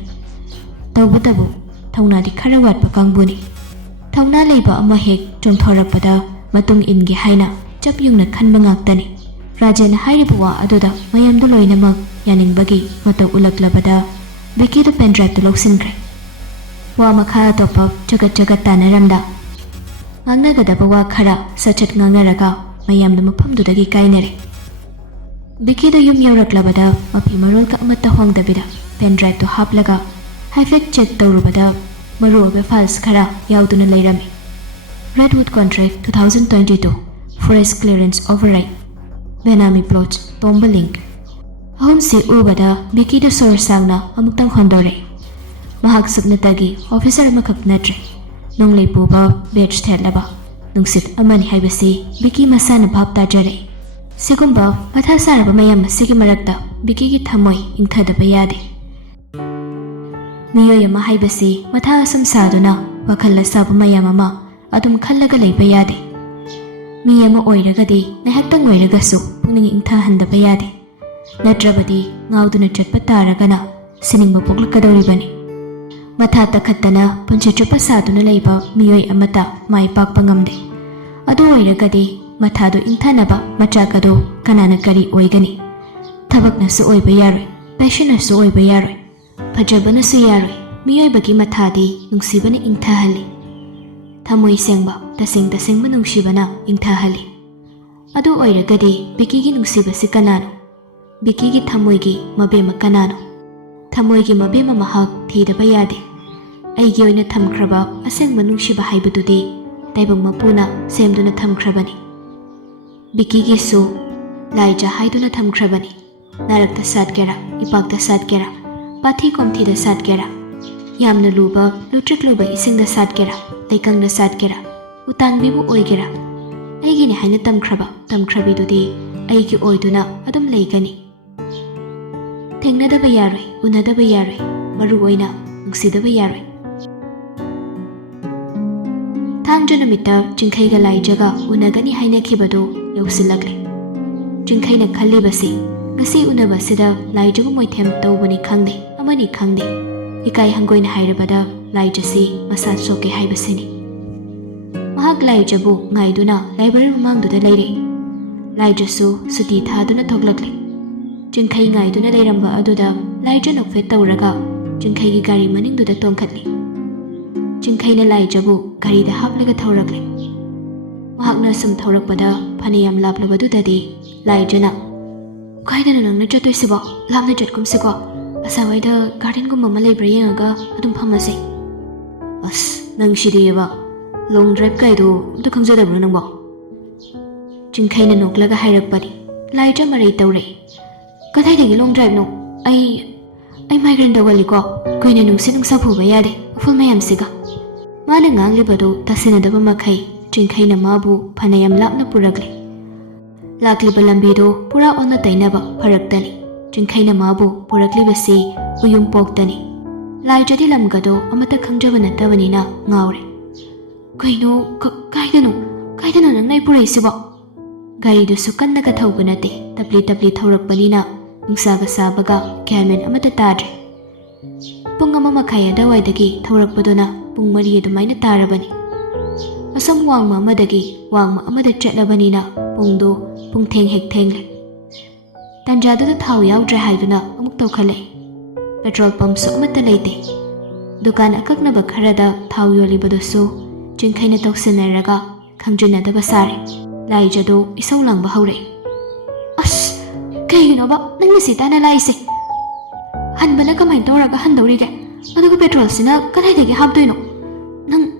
ꯇꯧꯕꯇꯕꯨ ꯊꯧꯅꯥꯗꯤ ꯈꯔ ꯋꯥꯠꯄ ꯀꯥꯡꯕꯨꯅꯤ꯫ ꯊꯧꯅꯥ ꯂꯩꯕ ꯑꯃ ꯍꯦꯛ ꯆꯣꯡꯊꯣꯔꯛꯄꯗ ꯃꯇꯨꯡ ꯏꯟꯒꯦ ꯍꯥꯏꯅ ꯆꯞ ꯌꯨꯡꯅ ꯈꯟꯕ ꯉꯥꯛꯇꯅꯤ꯫ ꯔꯥꯖꯦꯟꯅ ꯍꯥꯏꯔꯤꯕ ꯋꯥ ꯑꯗꯨꯗ ꯃꯌꯥꯝꯗꯨ ꯂꯣꯏꯅꯃꯛ ꯌꯥꯅꯤꯡꯕꯒꯤ ꯃꯇꯧ ꯎꯠꯂꯛꯂꯕꯗ ꯕꯤꯀꯤꯗꯨ ꯄꯦꯟ ꯗ꯭ꯔꯥꯏꯚꯇꯨ ꯂꯧꯁꯤꯟꯈ꯭ꯔꯦ꯫ ꯋꯥ ꯃꯈꯥ ꯑꯇꯣꯞꯄ ꯆꯒꯠ ꯇꯥꯅꯔꯝꯗ ꯉꯥꯡꯅꯒꯗꯕ ꯋꯥ ꯈꯔ ꯁꯠ ꯉꯥꯡꯅꯔꯒ ꯃꯌꯥꯝꯅ ꯃꯐꯝꯗꯨꯗꯒꯤ ꯀꯥꯏꯅꯔꯦ꯫ ꯕꯤꯀꯤꯗꯨ ꯌꯨꯝ ꯌꯧꯔꯛꯂꯕꯗ ꯃꯐꯤ ꯃꯔꯣꯜꯒ ꯑꯃꯠꯇ ꯍꯣꯡꯗꯕꯤꯗ ꯄꯦꯟ ꯗ꯭ꯔꯥꯏꯚꯇꯨ ꯍꯥꯞꯂꯒ ꯍꯥꯏꯐꯦꯠ ꯆꯦꯛ ꯇꯧꯔꯨꯕꯗ ꯃꯔꯨꯑꯣꯏꯕ ꯐꯥꯏꯜꯁ ꯈꯔ ꯌꯥꯎꯗꯨꯅ ꯂꯩꯔꯝꯃꯤ꯫ ꯔꯦꯗꯋꯨꯗ ꯀꯣꯟꯇ꯭ꯔꯦꯛ 2022, ꯐꯣꯔꯦꯁꯠ ꯀ꯭ꯂꯤꯌꯔꯦꯟꯁ ꯑꯣꯚꯔꯔꯥꯏꯠ, ꯕꯦꯅꯥꯃꯤ ꯄ꯭ꯂꯣꯠꯁ, ꯇꯣꯝꯕ ꯂꯤꯡꯛ꯫ ꯑꯍꯨꯝꯁꯤ ꯎꯕꯗ ꯕꯤꯀꯤꯗꯨ ꯁꯣꯔ ꯁꯥꯡꯅ ꯑꯃꯨꯛꯇꯪ ꯍꯣꯟꯗꯣꯔꯛꯏ꯫ ꯃꯍꯥꯛ ꯁꯨꯞꯅꯇꯒꯤ ꯑꯣꯐꯤꯁꯔ ꯑꯃꯈꯛ ꯅꯠꯇ꯭ꯔꯦ, ꯅꯣꯡꯂꯩ ꯄꯨꯕ ꯕꯦꯠꯆ ꯊꯦꯠꯂꯕ ꯅꯨꯡꯁꯤꯠ ꯑꯃꯅꯤ ꯍꯥꯏꯕꯁꯤ ꯕꯤꯀꯤ ꯃꯁꯥꯅ ꯚꯥꯞ ꯇꯥꯖꯔꯛꯏ꯫ ꯁꯤꯒꯨꯝꯕ ꯃꯊꯥ ꯁꯥꯔꯕ ꯃꯌꯥꯝ ꯑꯁꯤꯒꯤ ꯃꯔꯛꯇ ꯕꯤꯀꯤꯒꯤ ꯊꯃꯣꯏ ꯏꯪꯊꯗꯕ ꯌꯥꯗꯦ꯫ ꯃꯤꯑꯣꯏ ꯑꯃ ꯍꯥꯏꯕꯁꯤ ꯃꯊꯥ ꯑꯁꯨꯝ ꯁꯥꯗꯨꯅ ꯋꯥꯈꯜ ꯑꯁꯥꯕ ꯃꯌꯥꯝ ꯑꯃ ꯑꯗꯨꯝ ꯈꯜꯂꯒ ꯂꯩꯕ ꯌꯥꯗꯦ꯫ ꯃꯤ ꯑꯃ ꯑꯣꯏꯔꯒꯗꯤ ꯉꯥꯏꯍꯥꯛꯇꯪ ꯑꯣꯏꯔꯒꯁꯨ ꯄꯨꯛꯅꯤꯡ ꯏꯪꯊꯍꯟꯗꯕ ꯌꯥꯗꯦ꯫ ꯅꯠꯇ꯭ꯔꯕꯗꯤ ꯉꯥꯎꯗꯨꯅ ꯆꯠꯄ ꯇꯥꯔꯒꯅ ꯁꯤꯅꯤꯡꯕ ꯄꯣꯛꯂꯛꯀꯗꯧꯔꯤꯕꯅꯤ꯫ ꯃꯊꯥ ꯇꯛꯈꯠꯇꯅ ꯄꯨꯟꯁꯤ ꯆꯨꯞꯄ ꯁꯥꯗꯨꯅ ꯂꯩꯕ ꯃꯤꯑꯣꯏ ꯑꯃꯠꯇ ꯃꯥꯏ ꯄꯥꯛꯄ ꯉꯝꯗꯦ꯫ ꯑꯗꯨ ꯑꯣꯏꯔꯒꯗꯤ ꯃꯊꯥꯗꯨ ꯏꯪꯊꯅꯕ ꯃꯆꯥꯛ ꯑꯗꯨ ꯀꯅꯥꯅ ꯀꯔꯤ ꯑꯣꯏꯒꯅꯤ? ꯊꯕꯛꯅꯁꯨ ꯑꯣꯏꯕ ꯌꯥꯔꯣꯏ, ꯄꯦꯁꯟꯅꯁꯨ ꯑꯣꯏꯕ ꯌꯥꯔꯣꯏ, ꯐꯖꯕꯅꯁꯨ ꯌꯥꯔꯣꯏ꯫ ꯃꯤꯑꯣꯏꯕꯒꯤ ꯃꯊꯥꯗꯤ ꯅꯨꯡꯁꯤꯕꯅ ꯏꯪꯊꯍꯜꯂꯤ꯫ ꯊꯃꯣꯏ ꯁꯦꯡꯕ, ꯇꯁꯦꯡ ꯇꯁꯦꯡꯕ ꯅꯨꯡꯁꯤꯕꯅ ꯏꯪꯊꯍꯜꯂꯤ꯫ ꯑꯗꯨ ꯑꯣꯏꯔꯒꯗꯤ ꯕꯤꯀꯤꯒꯤ ꯅꯨꯡꯁꯤꯕꯁꯤ ꯀꯅꯥꯅꯣ? ꯕꯤꯀꯤꯒꯤ ꯊꯃꯣꯏꯒꯤ ꯃꯕꯦꯝꯃ ꯀꯅꯥꯅꯣ? ꯊꯃꯣꯏꯒꯤ ꯃꯕꯦꯝꯃ ꯃꯍꯥꯛ ꯊꯤꯗꯕ ꯌꯥꯗꯦ꯫ ꯑꯩꯒꯤ ꯑꯣꯏꯅ ꯊꯝꯈ꯭ꯔꯕ ꯑꯁꯦꯡꯕ ꯅꯨꯡꯁꯤꯕ ꯍꯥꯏꯕꯗꯨꯗꯤ ꯇꯥꯏꯕꯪ ꯃꯄꯨꯅ ꯁꯦꯝꯗꯨꯅ ꯊꯝꯈ꯭ꯔꯕꯅꯤ꯫ ꯕꯤꯀꯤꯒꯤꯁꯨ ꯂꯥꯏꯖ ꯍꯥꯏꯗꯨꯅ ꯊꯝꯈ꯭ꯔꯕꯅꯤ꯫ ꯅꯥꯔꯛꯇ ꯁꯥꯠꯀꯦꯔꯥ, ꯏꯄꯥꯛꯇ ꯁꯥꯠꯀꯦꯔꯥ, ꯄꯥꯊꯤ ꯀꯣꯝꯊꯤꯗ ꯁꯥꯠꯀꯦꯔꯥ, ꯌꯥꯝꯅ ꯂꯨꯕ ꯂꯨꯇ꯭ꯔꯤꯛ ꯂꯨꯕ ꯏꯁꯤꯡꯗ ꯁꯥꯠꯀꯦꯔꯥ, ꯂꯩꯀꯪꯗ ꯁꯥꯠꯀꯦꯔꯥ, ꯎꯇꯥꯡꯕꯤꯕꯨ ꯑꯣꯏꯒꯦꯔꯥ, ꯑꯩꯒꯤꯅꯤ ꯍꯥꯏꯅ ꯇꯝꯈ꯭ꯔꯕꯤꯗꯨꯗꯤ ꯑꯩꯒꯤ ꯑꯣꯏꯗꯨꯅ ꯑꯗꯨꯝ ꯂꯩꯒꯅꯤ꯫ ꯊꯦꯡꯅꯗꯕ ꯌꯥꯔꯣꯏ, ꯎꯅꯗꯕ ꯌꯥꯔꯣꯏ, ꯃꯔꯨꯑꯣꯏꯅ ꯅꯨꯡꯁꯤꯗꯕ ꯌꯥꯔꯣꯏ꯫ ꯊꯥꯡꯖ ꯅꯨꯃꯤꯠꯇ ꯆꯤꯡꯈꯩꯒ ꯂꯥꯏꯖꯒ ꯎꯅꯒꯅꯤ ꯍꯥꯏꯅꯈꯤꯕꯗꯨ ꯌꯧꯁꯤꯜꯂꯛꯂꯦ꯫ ꯆꯤꯡꯈꯩꯅ ꯈꯜꯂꯤꯕꯁꯤ ꯉꯁꯤ ꯎꯅꯕꯁꯤꯗ ꯂꯥꯏꯖꯕꯨ ꯃꯣꯏꯊꯦꯝ ꯇꯧꯕꯅꯤ ꯈꯪꯗꯦ, ꯑꯃꯅꯤ ꯈꯪꯗꯦ, ꯏꯀꯥꯏ ꯍꯪꯒꯣꯏꯅ ꯍꯥꯏꯔꯕꯗ ꯂꯥꯏꯖꯁꯤ ꯃꯁꯥ ꯁꯣꯛꯀꯦ ꯍꯥꯏꯕꯁꯤꯅꯤ꯫ ꯃꯍꯥꯛ ꯂꯥꯏꯖꯕꯨ ꯉꯥꯏꯗꯨꯅ ꯂꯥꯏꯕ꯭ꯔꯦꯔꯤ ꯃꯃꯥꯡꯗꯨꯗ ꯂꯩꯔꯦ꯫ ꯂꯥꯏꯖꯁꯨ ꯁꯨꯇꯤ ꯊꯥꯗꯨꯅ ꯊꯣꯛꯂꯛꯂꯦ꯫ ꯆꯤꯡꯈꯩ ꯉꯥꯏꯗꯨꯅ ꯂꯩꯔꯝꯕ ꯑꯗꯨꯗ ꯂꯥꯏꯖ ꯅꯣꯛꯐꯦꯠ ꯇꯧꯔꯒ ꯆꯤꯡꯈꯩꯒꯤ ꯒꯥꯔꯤ ꯃꯅꯤꯡꯗꯨꯗ ꯇꯣꯡꯈꯠꯂꯤ꯫ ꯆꯤꯡꯈꯩꯅ ꯂꯥꯏꯖꯕꯨ ꯒꯥꯔꯤꯗ ꯍꯥꯞꯂꯒ ꯊꯧꯔꯛꯂꯦ꯫ ꯃꯍꯥꯛꯅ ꯁꯨꯝ ꯊꯧꯔꯛꯄꯗ ꯐꯅꯌꯥꯝ ꯂꯥꯞꯂꯕꯗꯨꯗꯗꯤ ꯂꯥꯏꯖꯅ, "ꯀꯥꯏꯗꯅꯣ ꯅꯪꯅ ꯆꯠꯇꯣꯏꯁꯤꯕꯣ? ꯂꯥꯞꯅ ꯆꯠꯀꯨꯝꯁꯤꯀꯣ꯫ ꯑꯁꯥꯋꯥꯏꯗ ꯒꯥꯔꯗꯦꯟꯒꯨꯝꯕ ꯑꯃ ꯂꯩꯕ꯭ꯔꯥ ꯌꯦꯡꯉꯒ ꯑꯗꯨꯝ ꯐꯝꯃꯁꯦ." "ꯑꯁ ꯅꯪꯁꯤꯗꯤꯕ, ꯂꯣꯡ ꯗ꯭ꯔꯥꯏꯚ ꯀꯥꯏꯗꯣ ꯑꯝꯇ ꯈꯪꯖꯗꯕ꯭ꯔꯣ ꯅꯪꯕꯣ?" ꯆꯤꯡꯈꯩꯅ ꯅꯣꯛꯂꯒ ꯍꯥꯏꯔꯛꯄꯅꯤ꯫ ꯂꯥꯏꯖ ꯃꯔꯩ ꯇꯧꯔꯛꯏ꯫ "ꯀꯗꯥꯏꯗꯒꯤ ꯂꯣꯡ ꯗ꯭ꯔꯥꯏꯚꯅꯣ? ꯑꯩ ꯃꯥꯏꯒ꯭ꯔꯦꯟ ꯇꯧꯒꯜꯂꯤꯀꯣ꯫ ꯀꯨꯏꯅ ꯅꯨꯡꯁꯤꯠ ꯅꯨꯡꯁꯥ ꯐꯨꯕ ꯌꯥꯗꯦ ꯎꯐꯨꯜ ꯃꯌꯥꯝꯁꯤꯒ." ꯃꯥꯅ ꯉꯥꯡꯂꯤꯕꯗꯨ ꯇꯥꯁꯤꯟꯅꯗꯕ ꯃꯈꯩ ꯆꯤꯡꯈꯩꯅ ꯃꯥꯕꯨ ꯐꯅꯌꯥꯝ ꯂꯥꯞꯅ ꯄꯨꯔꯛꯂꯦ꯫ ꯂꯥꯛꯂꯤꯕ ꯂꯝꯕꯤꯗꯨ ꯄꯨꯔꯥ ꯑꯣꯟꯅ ꯇꯩꯅꯕ ꯐꯔꯛꯇꯅꯤ꯫ ꯆꯤꯡꯈꯩꯅ ꯃꯥꯕꯨ ꯄꯨꯔꯛꯂꯤꯕꯁꯤ ꯎꯌꯨꯡꯄꯣꯛꯇꯅꯤ꯫ ꯂꯥꯏꯖꯗꯤ ꯂꯝꯒꯗꯣ ꯑꯃꯠꯇ ꯈꯪꯖꯕ ꯅꯠꯇꯕꯅꯤꯅ ꯉꯥꯎꯔꯦ꯫ "ꯀꯩꯅꯣ, ꯀꯥꯏꯗꯅꯣ ꯅꯪꯅ ꯑꯩ ꯄꯨꯔꯛꯏꯁꯤꯕꯣ?" ꯒꯥꯔꯤꯗꯨꯁꯨ ꯀꯟꯅꯒ ꯊꯧꯕ ꯅꯠꯇꯦ, ꯇꯞꯂꯤ ꯇꯞꯂꯤ ꯊꯧꯔꯛꯄꯅꯤꯅ ꯅꯨꯡꯁꯥꯒ ꯁꯥꯕꯒ ꯒ꯭ꯌꯥꯟꯃꯦꯟ ꯑꯃꯠꯇ ꯇꯥꯗ꯭ꯔꯦ꯫ ꯄꯨꯡ 1:30 ꯑꯗꯨꯋꯥꯏꯗꯒꯤ ꯊꯧꯔꯛꯄꯗꯨꯅ ꯄꯨꯡ 4 ꯑꯗꯨꯃꯥꯏꯅ ꯇꯥꯔꯕꯅꯤ꯫ ꯑꯁꯣꯝ ꯋꯥꯡꯃ ꯑꯃꯗꯒꯤ ꯋꯥꯡꯃ ꯑꯃꯗ ꯆꯠꯂꯕꯅꯤꯅ ꯄꯨꯡꯗꯨ ꯄꯨꯡꯊꯦꯡ ꯍꯦꯛ ꯊꯦꯡꯂꯦ꯫ ꯇꯟꯖꯥꯗꯨꯗ ꯊꯥꯎ ꯌꯥꯎꯗ꯭ꯔꯦ ꯍꯥꯏꯗꯨꯅ ꯑꯃꯨꯛ ꯇꯧꯈꯠꯂꯛꯏ꯫ ꯄꯦꯇ꯭ꯔꯣꯜ ꯄꯝꯞꯁꯨ ꯑꯃꯠꯇ ꯂꯩꯇꯦ꯫ ꯗꯨꯀꯥꯟ ꯑꯀꯛꯅꯕ ꯈꯔꯗ ꯊꯥꯎ ꯌꯣꯜꯂꯤꯕꯗꯨꯁꯨ ꯆꯤꯡꯈꯩꯅ ꯇꯧꯁꯤꯟꯅꯔꯒ ꯈꯪꯖꯤꯟꯅꯗꯕ ꯁꯥꯔꯦ꯫ ꯂꯥꯏꯖꯗꯨ ꯏꯁꯧ ꯂꯥꯡꯕ ꯍꯧꯔꯛꯏ꯫ "ꯑꯁ ꯀꯩꯒꯤꯅꯣꯕ ꯅꯪꯅ ꯁꯤ ꯇꯥꯟꯅ ꯂꯥꯛꯏꯁꯦ? ꯍꯟꯕꯅ ꯀꯃꯥꯏꯅ ꯇꯧꯔꯒ ꯍꯟꯗꯧꯔꯤꯒꯦ? ꯑꯗꯨꯒ ꯄꯦꯇ꯭ꯔꯣꯜꯁꯤꯅ ꯀꯗꯥꯏꯗꯒꯤ ꯍꯥꯞꯇꯣꯏꯅꯣ?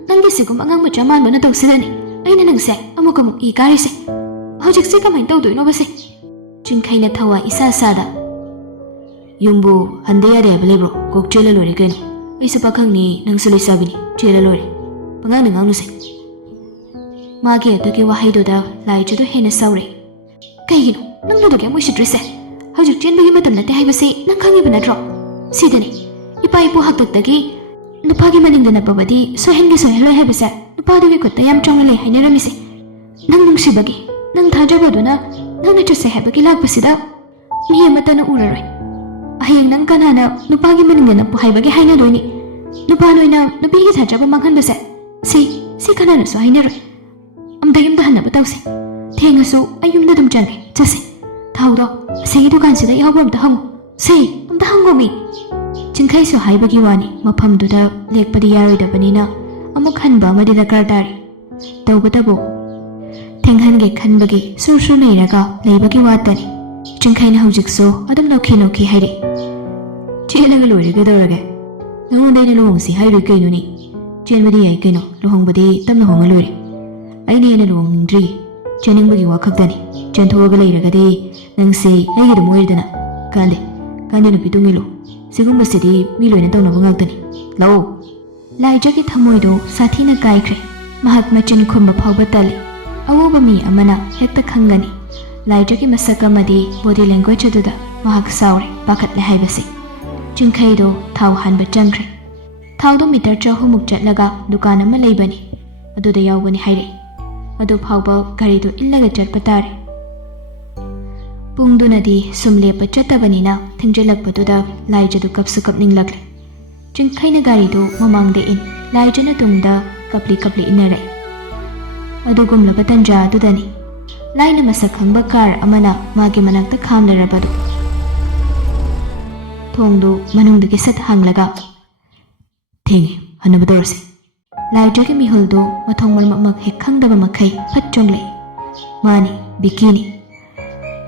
ꯅꯪꯒꯤ ꯁꯤꯒꯨꯝꯕ ꯑꯉꯥꯡ ꯃꯆꯥ ꯃꯥꯟꯕꯅ ꯇꯧꯁꯤꯜꯂꯅꯤ ꯑꯩꯅ ꯅꯪꯁꯦ ꯑꯃꯨꯛ ꯏ ꯀꯥꯔꯤꯁꯦ꯫ ꯍꯧꯖꯤꯛꯁꯦ ꯀꯃꯥꯏꯅ ꯇꯧꯗꯣꯏꯅꯣꯕꯁꯦ?" ꯆꯤꯡꯈꯩꯅ ꯊꯋꯥꯏ ꯏꯁꯥ ꯁꯥꯗ, "ꯌꯨꯝꯕꯨ ꯍꯟꯗ ꯌꯥꯗꯦ ꯍꯥꯏꯕ ꯂꯩꯕ꯭ꯔꯣ? ꯀꯣꯛ ꯆꯦꯜꯂ ꯂꯣꯏꯔꯦ ꯀꯩꯅꯣ꯫ ꯑꯩꯁꯨ ꯄꯥꯈꯪꯅꯤ, ꯅꯪꯁꯨ ꯂꯩꯁꯥꯕꯤꯅꯤ, ꯆꯦꯜꯂ ꯂꯣꯏꯔꯦ꯫ ꯄꯉꯥꯡꯗ ꯉꯥꯡꯅꯨꯁꯦ." ꯃꯥꯒꯤ ꯑꯗꯨꯒꯤ ꯋꯥꯍꯩꯗꯨꯗ ꯂꯥꯏꯖꯗꯨ ꯍꯦꯟꯅ ꯁꯥꯎꯔꯛꯏ꯫ "ꯀꯩꯒꯤꯅꯣ ꯅꯪ ꯑꯗꯨꯛ ꯌꯥꯝ ꯎꯁꯤꯠꯇ꯭ꯔꯤꯁꯦ? ꯍꯧꯖꯤꯛ ꯆꯦꯟꯕꯒꯤ ꯃꯇꯝ ꯅꯠꯇꯦ ꯍꯥꯏꯕꯁꯤ ꯅꯪ ꯈꯪꯉꯤꯕ ꯅꯠꯇ꯭ꯔꯣ? ꯁꯤꯗꯅꯤ ꯏꯄꯥ ꯏꯄꯨ ꯍꯥꯛꯇꯛꯇꯒꯤ ꯅꯨꯄꯥꯒꯤ ꯃꯅꯤꯡꯗ ꯅꯞꯄꯕꯗꯤ ꯁꯣꯏꯍꯟꯂꯣꯏ ꯍꯥꯏꯕꯁꯦ ꯅꯨꯄꯥꯗꯨꯒꯤ ꯈꯨꯠꯇ ꯌꯥꯝ ꯆꯥꯎꯅ ꯂꯩ ꯍꯥꯏꯅꯔꯝꯃꯤꯁꯦ꯫ ꯅꯪ ꯅꯨꯡꯁꯤꯕꯒꯤ, ꯅꯪ ꯊꯥꯖꯕꯗꯨꯅ ꯅꯪꯅ ꯆꯠꯁꯦ ꯍꯥꯏꯕꯒꯤ ꯂꯥꯛꯄꯁꯤꯗ ꯃꯤ ꯑꯃꯠꯇꯅ ꯎꯔꯔꯣꯏ꯫ ꯍꯌꯦꯡ ꯅꯪ ꯀꯅꯥꯅ ꯅꯨꯄꯥꯒꯤ ꯃꯅꯤꯡꯗ ꯅꯞꯄꯨ ꯍꯥꯏꯕꯒꯤ ꯍꯥꯏꯅꯗꯣꯏꯅꯤ? ꯅꯨꯄꯥ ꯅꯣꯏꯅ ꯅꯨꯄꯤꯒꯤ ꯊꯥꯖꯕ ꯃꯥꯡꯍꯟꯕꯁꯦ ꯁꯤ ꯀꯅꯥꯅꯁꯨ ꯍꯥꯏꯅꯔꯣꯏ꯫ ꯑꯝꯇ ꯌꯨꯝꯗ ꯍꯟꯅꯕ ꯇꯧꯁꯦ꯫ ꯊꯦꯡꯉꯁꯨ ꯑꯩ ꯌꯨꯝꯗ ꯑꯗꯨꯝ ꯆꯪꯉꯦ, ꯆꯠꯁꯦ꯫ ꯊꯥꯎꯗꯣ ꯑꯁꯤꯒꯤ ꯗꯨꯀꯥꯟꯁꯤꯗ ꯌꯥꯎꯕ ꯑꯝꯇ ꯍꯪꯉꯨ꯫ ꯑꯝꯇ ꯍꯪꯉꯣ ꯃꯤ." ꯆꯤꯡꯈꯩꯁꯨ ꯍꯥꯏꯕꯒꯤ ꯋꯥꯅꯤ, ꯃꯐꯝꯗꯨꯗ ꯂꯦꯛꯄꯗꯤ ꯌꯥꯔꯣꯏꯗꯕꯅꯤꯅ ꯑꯃꯨꯛ ꯍꯟꯕ ꯑꯃꯗꯤ ꯗꯔꯀꯥꯔ ꯇꯥꯔꯤ꯫ ꯇꯧꯕꯇꯕꯨ ꯊꯦꯡꯍꯟꯒꯦ ꯈꯟꯕꯒꯤ ꯁꯨꯔ ꯂꯩꯔꯒ ꯂꯩꯕꯒꯤ ꯋꯥꯇꯅꯤ꯫ ꯆꯤꯡꯈꯩꯅ ꯍꯧꯖꯤꯛꯁꯨ ꯑꯗꯨꯝ ꯅꯣꯛꯈꯤ ꯍꯥꯏꯔꯤ꯫ "ꯆꯦꯜꯂꯒ ꯂꯣꯏꯔꯦ ꯀꯩꯗꯧꯔꯒꯦ? ꯅꯉꯣꯟꯗ ꯑꯩꯅ ꯂꯨꯍꯣꯡꯁꯤ ꯍꯥꯏꯔꯣꯏ ꯀꯩꯅꯣꯅꯤ? ꯆꯦꯟꯕꯗꯤ ꯌꯥꯏ ꯀꯩꯅꯣ, ꯂꯨꯍꯣꯡꯕꯗꯤ ꯇꯞꯅ ꯍꯣꯡꯉ ꯂꯣꯏꯔꯦ꯫ ꯑꯩꯅ ꯍꯦꯟꯅ ꯂꯨꯍꯣꯡꯅꯤꯡꯗ꯭ꯔꯤ, ꯆꯦꯟꯅꯤꯡꯕꯒꯤ ꯋꯥ ꯈꯛꯇꯅꯤ꯫ ꯆꯦꯟꯊꯣꯛꯑꯒ ꯂꯩꯔꯒꯗꯤ ꯅꯪꯁꯤ ꯑꯩꯒꯤꯗꯨꯝ ꯑꯣꯏꯔꯦꯗꯅ꯫ ꯀꯥꯟꯗꯦ ꯅꯨꯄꯤ ꯇꯨꯡꯏꯜꯂꯨ, ꯁꯤꯒꯨꯝꯕꯁꯤꯗꯤ ꯃꯤ ꯂꯣꯏꯅ ꯇꯧꯅꯕ ꯉꯥꯛꯇꯅꯤ꯫ ꯂꯥꯛꯑꯣ." ꯂꯥꯏꯖꯒꯤ ꯊꯃꯣꯏꯗꯨ ꯁꯥꯊꯤꯅ ꯀꯥꯏꯈ꯭ꯔꯦ꯫ ꯃꯍꯥꯛ ꯃꯆꯤꯟ ꯈꯨꯝꯕ ꯐꯥꯎꯕ ꯇꯜꯂꯤ꯫ ꯑꯎꯕ ꯃꯤ ꯑꯃꯅ ꯍꯦꯛꯇ ꯈꯪꯒꯅꯤ ꯂꯥꯏꯖꯒꯤ ꯃꯁꯛ ꯑꯃꯗꯤ ꯕꯣꯗꯤ ꯂꯦꯡꯒ꯭ꯋꯦꯖ ꯑꯗꯨꯗ ꯃꯍꯥꯛ ꯁꯥꯎꯔꯦ, ꯄꯥꯈꯠꯂꯦ ꯍꯥꯏꯕꯁꯤ꯫ ꯆꯤꯡꯈꯩꯗꯨ ꯊꯥꯎ ꯍꯥꯟꯕ ꯆꯪꯈ꯭ꯔꯦ꯫ ꯊꯥꯎꯗꯣ ꯃꯤꯇꯔ 300ꯃꯨꯛ ꯆꯠꯂꯒ ꯗꯨꯀꯥꯟ ꯑꯃ ꯂꯩꯕꯅꯤ, ꯑꯗꯨꯗ ꯌꯥꯎꯕꯅꯤ ꯍꯥꯏꯔꯛꯏ꯫ ꯑꯗꯨ ꯐꯥꯎꯕ ꯒꯥꯔꯤꯗꯨ ꯏꯜꯂꯒ ꯆꯠꯄ ꯇꯥꯔꯦ꯫ ꯄꯨꯡꯗꯨꯅꯗꯤ ꯁꯨꯝ ꯂꯦꯞꯄ ꯆꯠꯇꯕꯅꯤꯅ ꯊꯦꯡꯖꯤꯜꯂꯛꯄꯗꯨꯗ ꯂꯥꯏꯖꯗꯨ ꯀꯞꯁꯨ ꯀꯞꯅꯤꯡꯂꯛꯂꯦ꯫ ꯆꯤꯡꯈꯩꯅ ꯒꯥꯔꯤꯗꯨ ꯃꯃꯥꯡꯗ ꯏꯟ, ꯂꯥꯏꯖꯅ ꯇꯨꯡꯗ ꯀꯞꯂꯤ ꯀꯞꯂꯤ ꯏꯟꯅꯔꯛꯏ꯫ ꯑꯗꯨꯒꯨꯝꯂꯕ ꯇꯟꯖꯥ ꯑꯗꯨꯗꯅꯤ ꯂꯥꯏꯅ ꯃꯁꯛ ꯈꯪꯕ ꯀꯥꯔ ꯑꯃꯅ ꯃꯥꯒꯤ ꯃꯅꯥꯛꯇ ꯈꯥꯝꯂꯔꯕꯗꯨ꯫ ꯊꯣꯡꯗꯨ ꯃꯅꯨꯡꯗꯒꯤ ꯁꯠ ꯍꯥꯡꯂꯒ, "ꯊꯦꯡꯉꯦ, ꯍꯟꯅꯕ ꯇꯧꯔꯁꯤ." ꯂꯥꯏꯖꯒꯤ ꯃꯤꯍꯨꯜꯗꯨ ꯃꯊꯣꯡ ꯃꯔꯝ ꯍꯦꯛ ꯈꯪꯗꯕ ꯃꯈꯩ ꯐꯠ ꯆꯣꯡꯂꯛꯏ꯫ ꯃꯥꯅꯤ, ꯕꯤꯀꯤꯅꯤ꯫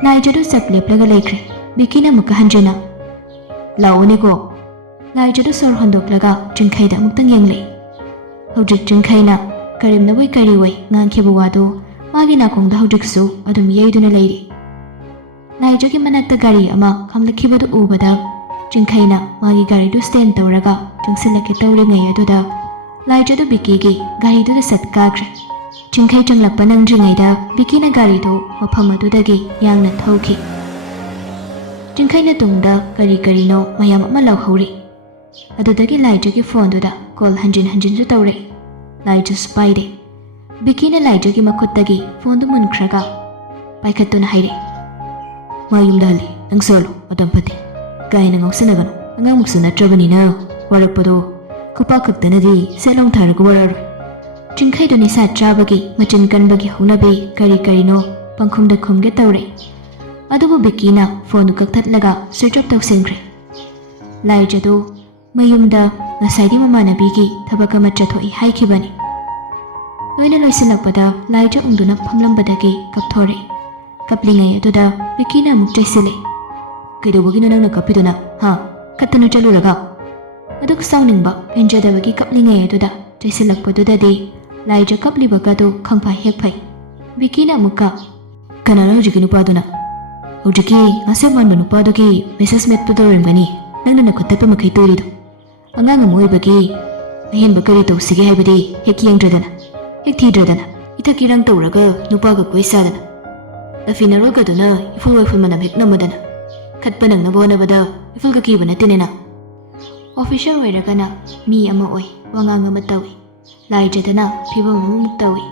ꯂꯥꯏꯖꯗꯨ ꯆꯞ ꯂꯦꯞꯂꯒ ꯂꯩꯈ꯭ꯔꯦ꯫ ꯕꯤꯀꯤꯅ ꯑꯃꯨꯛꯀ ꯍꯟꯖꯤꯟꯅ, "ꯂꯥꯛꯑꯣꯅꯦꯀꯣ." ꯂꯥꯏꯖꯗꯨ ꯁꯣꯔ ꯍꯣꯟꯗꯣꯛꯂꯒ ꯆꯤꯡꯈꯩꯗ ꯑꯃꯨꯛꯇꯪ ꯌꯦꯡꯂꯛꯏ꯫ ꯍꯧꯖꯤꯛ ꯆꯤꯡꯈꯩꯅ ꯀꯔꯤꯝꯅꯕꯣꯏ ꯀꯔꯤꯑꯣꯏ ꯉꯥꯡꯈꯤꯕ ꯋꯥꯗꯨ ꯃꯥꯒꯤ ꯅꯥꯀꯣꯡꯗ ꯍꯧꯖꯤꯛꯁꯨ ꯑꯗꯨꯝ ꯌꯩꯗꯨꯅ ꯂꯩꯔꯤ꯫ ꯂꯥꯏꯖꯒꯤ ꯃꯅꯥꯛꯇ ꯒꯥꯔꯤ ꯑꯃ ꯈꯥꯝꯂꯛꯈꯤꯕꯗꯨ ꯎꯕꯗ ꯆꯤꯡꯈꯩꯅ ꯃꯥꯒꯤ ꯒꯥꯔꯤꯗꯨ ꯁ꯭ꯇꯦꯟ ꯇꯧꯔꯒ ꯆꯪꯁꯤꯜꯂꯛꯀꯦ ꯇꯧꯔꯤꯉꯩ ꯑꯗꯨꯗ ꯂꯥꯏꯖꯗꯨ ꯕꯤꯀꯤꯒꯤ ꯒꯥꯔꯤꯗꯨꯗ ꯁꯠ ꯀꯥꯈ꯭ꯔꯦ꯫ ꯆꯤꯡꯈꯩ ꯆꯪꯂꯛꯄ ꯅꯪꯗ꯭ꯔꯤꯉꯩꯗ ꯕꯤꯀꯤꯅ ꯒꯥꯔꯤꯗꯨ ꯃꯐꯝ ꯑꯗꯨꯗꯒꯤ ꯌꯥꯡꯅ ꯊꯧꯈꯤ꯫ ꯆꯤꯡꯈꯩꯅ ꯇꯨꯡꯗ ꯀꯔꯤ ꯀꯔꯤꯅꯣ ꯃꯌꯥꯝ ꯑꯃ ꯂꯥꯎꯍꯧꯔꯤ꯫ ꯑꯗꯨꯗꯒꯤ ꯂꯥꯏꯖꯒꯤ ꯐꯣꯟꯗꯨꯗ ꯀꯣꯜ ꯍꯟꯖꯤꯟ ꯍꯟꯖꯤꯟꯁꯨ ꯇꯧꯔꯛꯏ꯫ ꯂꯥꯏꯖꯁꯨ ꯄꯥꯏꯗꯦ꯫ ꯕꯤꯀꯤꯅ ꯂꯥꯏꯖꯒꯤ ꯃꯈꯨꯠꯇꯒꯤ ꯐꯣꯟꯗꯨ ꯃꯨꯟꯈ꯭ꯔꯒ ꯄꯥꯏꯈꯠꯇꯨꯅ ꯍꯥꯏꯔꯛꯏ, "ꯃꯥ ꯌꯨꯝꯗ ꯍꯜꯂꯤ, ꯅꯪ ꯁꯣꯜꯂꯨ, ꯃꯇꯝ ꯐꯠꯇꯦ꯫ ꯀꯥ ꯍꯦꯟꯅ ꯉꯥꯎꯁꯤꯟꯅꯒꯅꯨ, ꯑꯉꯥꯡꯃꯨꯛꯁꯨ ꯅꯠꯇ꯭ꯔꯕꯅꯤꯅ ꯋꯥꯔꯛꯄꯗꯣ ꯈꯨꯄꯥꯛ ꯈꯛꯇꯅꯗꯤ ꯁꯦꯠ ꯂꯥꯎ ꯊꯥꯔꯒ ꯋꯥꯔꯛꯑꯔꯣꯏ." ꯆꯤꯡꯈꯩꯗꯨ ꯅꯤꯁꯥ ꯆꯥꯕꯒꯤ ꯃꯆꯤꯟ ꯀꯟꯕꯒꯤ ꯍꯧꯅꯕꯤ ꯀꯔꯤ ꯀꯔꯤꯅೋ ꯄꯪꯈꯨꯝꯗ ꯈꯨꯝꯒꯦ ꯇꯧꯔꯛꯏ꯫ ꯑꯗꯨꯕꯨ ꯕꯤꯀꯤꯅ ꯐꯣꯟꯗꯨ ꯀꯛꯊꯠꯂꯒ ꯁ꯭ꯋꯤꯆ ꯑꯣꯐ ꯇꯧꯁꯤꯟꯈ꯭ꯔꯦ꯫ ꯂꯥꯏꯖꯗꯨ ꯃꯌꯨꯝꯗ ꯉꯁꯥꯏꯗꯤ ꯃꯃꯥꯟꯅꯕꯤꯒꯤ ꯊꯕꯛ ꯑꯃ ꯆꯠꯊꯣꯛꯏ ꯍꯥꯏꯈꯤꯕꯅꯤ꯫ ꯂꯣꯏꯅ ꯂꯣꯏꯁꯤꯜꯂꯛꯄꯗ ꯂꯥꯏꯖ ꯎꯪꯗꯨꯅ ꯐꯝꯂꯝꯕꯗꯒꯤ ꯀꯞꯊꯣꯔꯛꯏ꯫ ꯀꯞꯂꯤꯉꯩ ꯑꯗꯨꯗ ꯕꯤꯀꯤꯅ ꯑꯃꯨꯛ ꯆꯩꯁꯤꯜꯂꯛꯏ, "ꯀꯩꯗꯧꯕꯒꯤꯅꯣ ꯅꯪꯅ ꯀꯞꯄꯤꯗꯨꯅ, ꯍꯥ? ꯈꯠꯇꯅ ꯆꯠꯂꯨꯔꯒ?" ꯑꯗꯨꯛ ꯁꯥꯎꯅꯤꯡꯕ ꯄꯦꯟꯖꯗꯕꯒꯤ ꯀꯞꯂꯤꯉꯩ ꯑꯗꯨꯗ ꯆꯩꯁꯤꯜꯂꯛꯄꯗꯨꯗꯗꯤ ꯂꯥꯏꯖ ꯀꯞꯂꯤꯕꯒꯗꯨ ꯈꯪꯐ ꯍꯦꯛ ꯐꯩ꯫ ꯕꯤꯀꯤꯅ ꯑꯃꯨꯛꯀ, "ꯀꯅꯥꯅꯣ ꯍꯧꯖꯤꯛꯀꯤ ꯅꯨꯄꯥꯗꯨꯅ?" "ꯍꯧꯖꯤꯛꯀꯤ ꯉꯥꯁꯦꯞ ꯃꯥꯟꯕ ꯅꯨꯄꯥꯗꯨꯒꯤ ꯃꯦꯁꯦꯖ ꯃꯦꯠꯄꯗ ꯑꯣꯏꯔꯝꯒꯅꯤ ꯅꯪꯅ ꯅꯈꯨꯠ ꯇꯠꯄ ꯃꯈꯩ ꯇꯣꯏꯔꯤꯗꯣ꯫ ꯑꯉꯥꯡ ꯑꯃ ꯑꯣꯏꯕꯒꯤ ꯑꯍꯦꯟꯕ ꯀꯔꯤ ꯇꯧꯁꯤꯒꯦ ꯍꯥꯏꯕꯗꯤ ꯍꯦꯛ ꯌꯦꯡꯗ꯭ꯔꯗꯅ, ꯍꯦꯛ ꯊꯤꯗ꯭ꯔꯗꯅ, ꯏꯊꯛ ꯏꯔꯥꯡ ꯇꯧꯔꯒ ꯅꯨꯄꯥꯒ ꯀꯣꯏ ꯆꯥꯗꯅ, ꯇꯐꯤꯅꯔꯣꯜꯒꯗꯨꯅ ꯏꯐꯨꯜ ꯋꯥꯏꯐꯨꯜ ꯃꯅꯝ ꯍꯦꯛ ꯅꯝꯃꯗꯅ, ꯈꯠꯄ ꯅꯪꯅꯕ ꯍꯣꯠꯅꯕꯗ ꯏꯐꯨꯜꯒ ꯀꯤꯕ ꯅꯠꯇꯦꯅꯦꯅ." ꯑꯣꯐꯤꯁꯔ ꯑꯣꯏꯔꯒꯅ ꯃꯤ ꯑꯃ ꯑꯣꯏ, ꯋꯥꯉꯥꯡ ꯑꯃ ꯇꯧꯏ꯫ ꯂꯥꯏꯖꯗꯅ ꯐꯤꯕꯝ ꯑꯃꯃꯨꯛ ꯇꯧꯏ꯫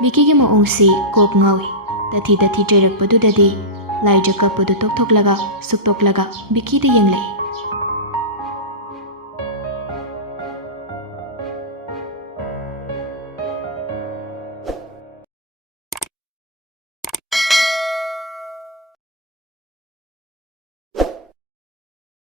ꯕꯤꯀꯤꯒꯤ ꯃꯑꯣꯡꯁꯤ ꯀꯣꯛ ꯉꯥꯎꯏ꯫ ꯇꯊꯤ ꯇꯊꯤ ꯆꯩꯔꯛꯄꯗꯨꯗꯗꯤ ꯂꯥꯏꯖ ꯀꯞꯄꯗꯨ ꯇꯣꯛꯊꯣꯛꯂꯒ ꯁꯨꯛꯇꯣꯛꯂꯒ ꯕꯤꯀꯤꯗ ꯌꯦꯡꯂꯛꯏ꯫